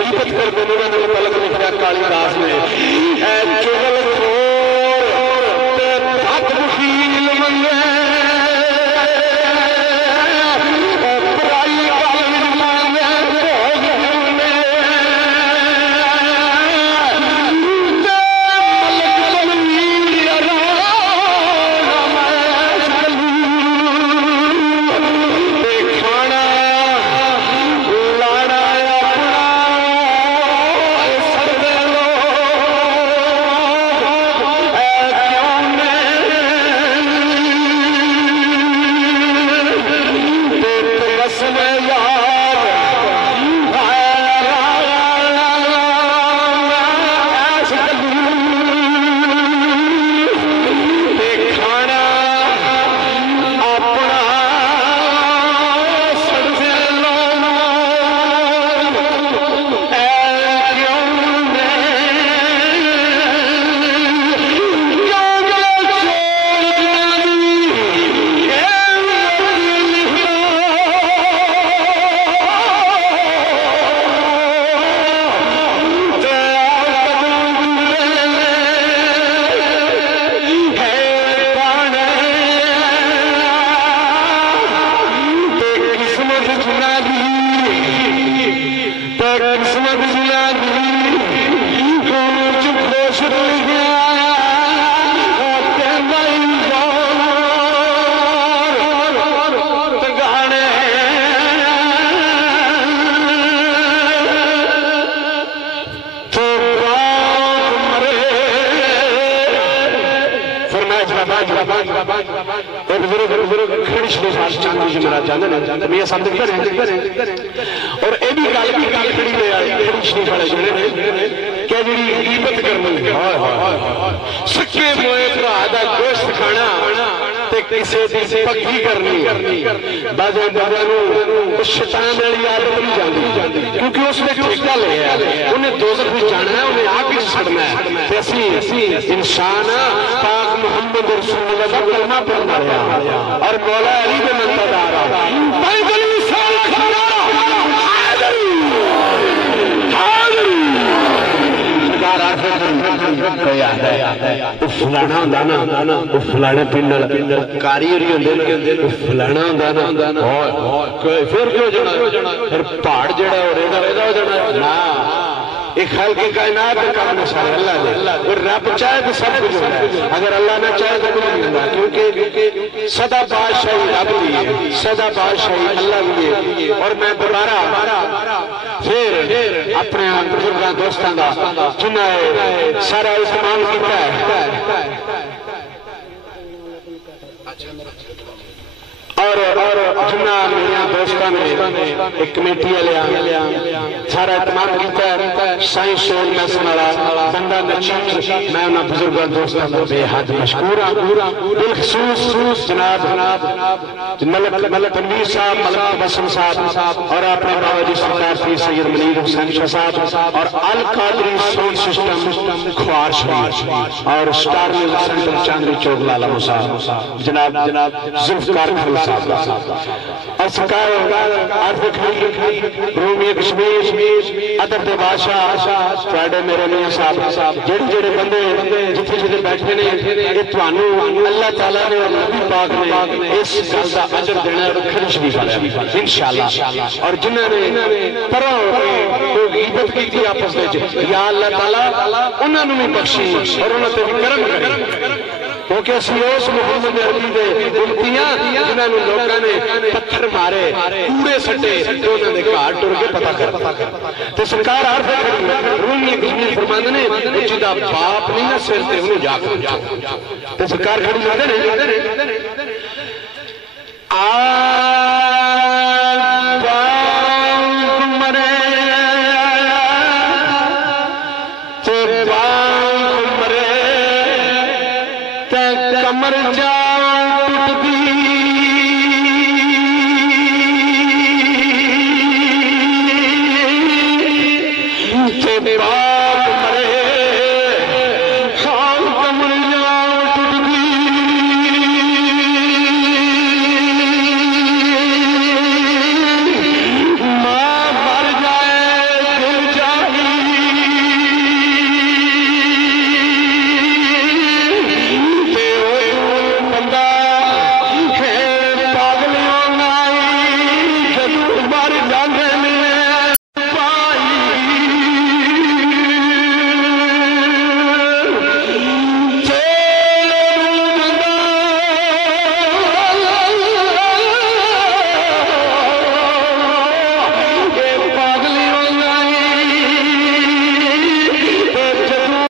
गीबत करते हैं उन्होंने पलक लिखा कालिदास ने चुगल और ये भी गल खड़ी ले आई शरीफ वाले जोड़े क्या जी गीबत करनी सच्चे मोए भरा का गोश्त खाना किसी की पक्की करनी बाजे बाजा शैतान वाली आदत नहीं जाती क्योंकि उसने ठेका लिया उन्हें दोज़ख में जाना है उन्हें आग में सड़ना है इंसान पाक मुहम्मद रसूलुल्लाह का कलमा पढ़ना है और मौला अली के मंतज़ार फलाना फलाने पिंड कारीगरी होंगे फलाना फिर क्यों जाना फिर पहाड़ जड़ा हो जाना एक ख्याल की कायनात का काम सारे अल्लाह ने और रब चाहे तो सब कुछ होता है अगर अल्लाह ना चाहे तो कुछ नहीं होता क्योंकि सदा बादशाही रब की है सदा बादशाही अल्लाह की है और मैं दोबारा फिर अपने बुजुर्गों दोस्तों का जिन्हें सारा इस्तेमाल किया है और जिन्ना मेरे दोस्तों ने एक कमेटी वाले सारा इस्तेमाल किया साइंस शोर में सुनाला बंदा नचीर मैं उन्हें बुजुर्गों दोस्तों को बेहद मशकूर हाँ बिलखसूस जनाब मलक तनवीर साहब मलक तबस्सुम साहब और अपने बाबा जी सरकार पीर सैयद मनीर हुसैन शाह साहब और अल कादरी साउंड सिस्टम ख्वार शरीफ और star music centre Chandni Chowk लाला साहब जनाब जुल्फकार खान साहब और सरकार रूमी कश्मीर अदब के बादशाह साडे मेरे मियां साहब जेड़े जेड़े बंदे जिथे जिथे बैठे ने ये तुहानू अल्लाह ताला ने और नबी पाक ने इस गल दा अजर देना और खर्च भी करना इंशाअल्लाह और जिन्होंने परों को गीबत की आपस में या अल्लाह ताला उन्होंने भी बख्शी और उन्होंने भी करम करे क्योंकि असली उस मुहम्मद अरबी दे उम्मतियां जिन्होंने लोगों ने पत्थर मारे कूड़े सटे तो उन्होंने घर टुर के पता कर तो सरकार हर रूमी कश्मीर फरमांदे ने जिदा बाप नहीं ना सिर ते उन्हें जाकर तो सरकार खड़ी जाते ने कमर जा सारी लैंड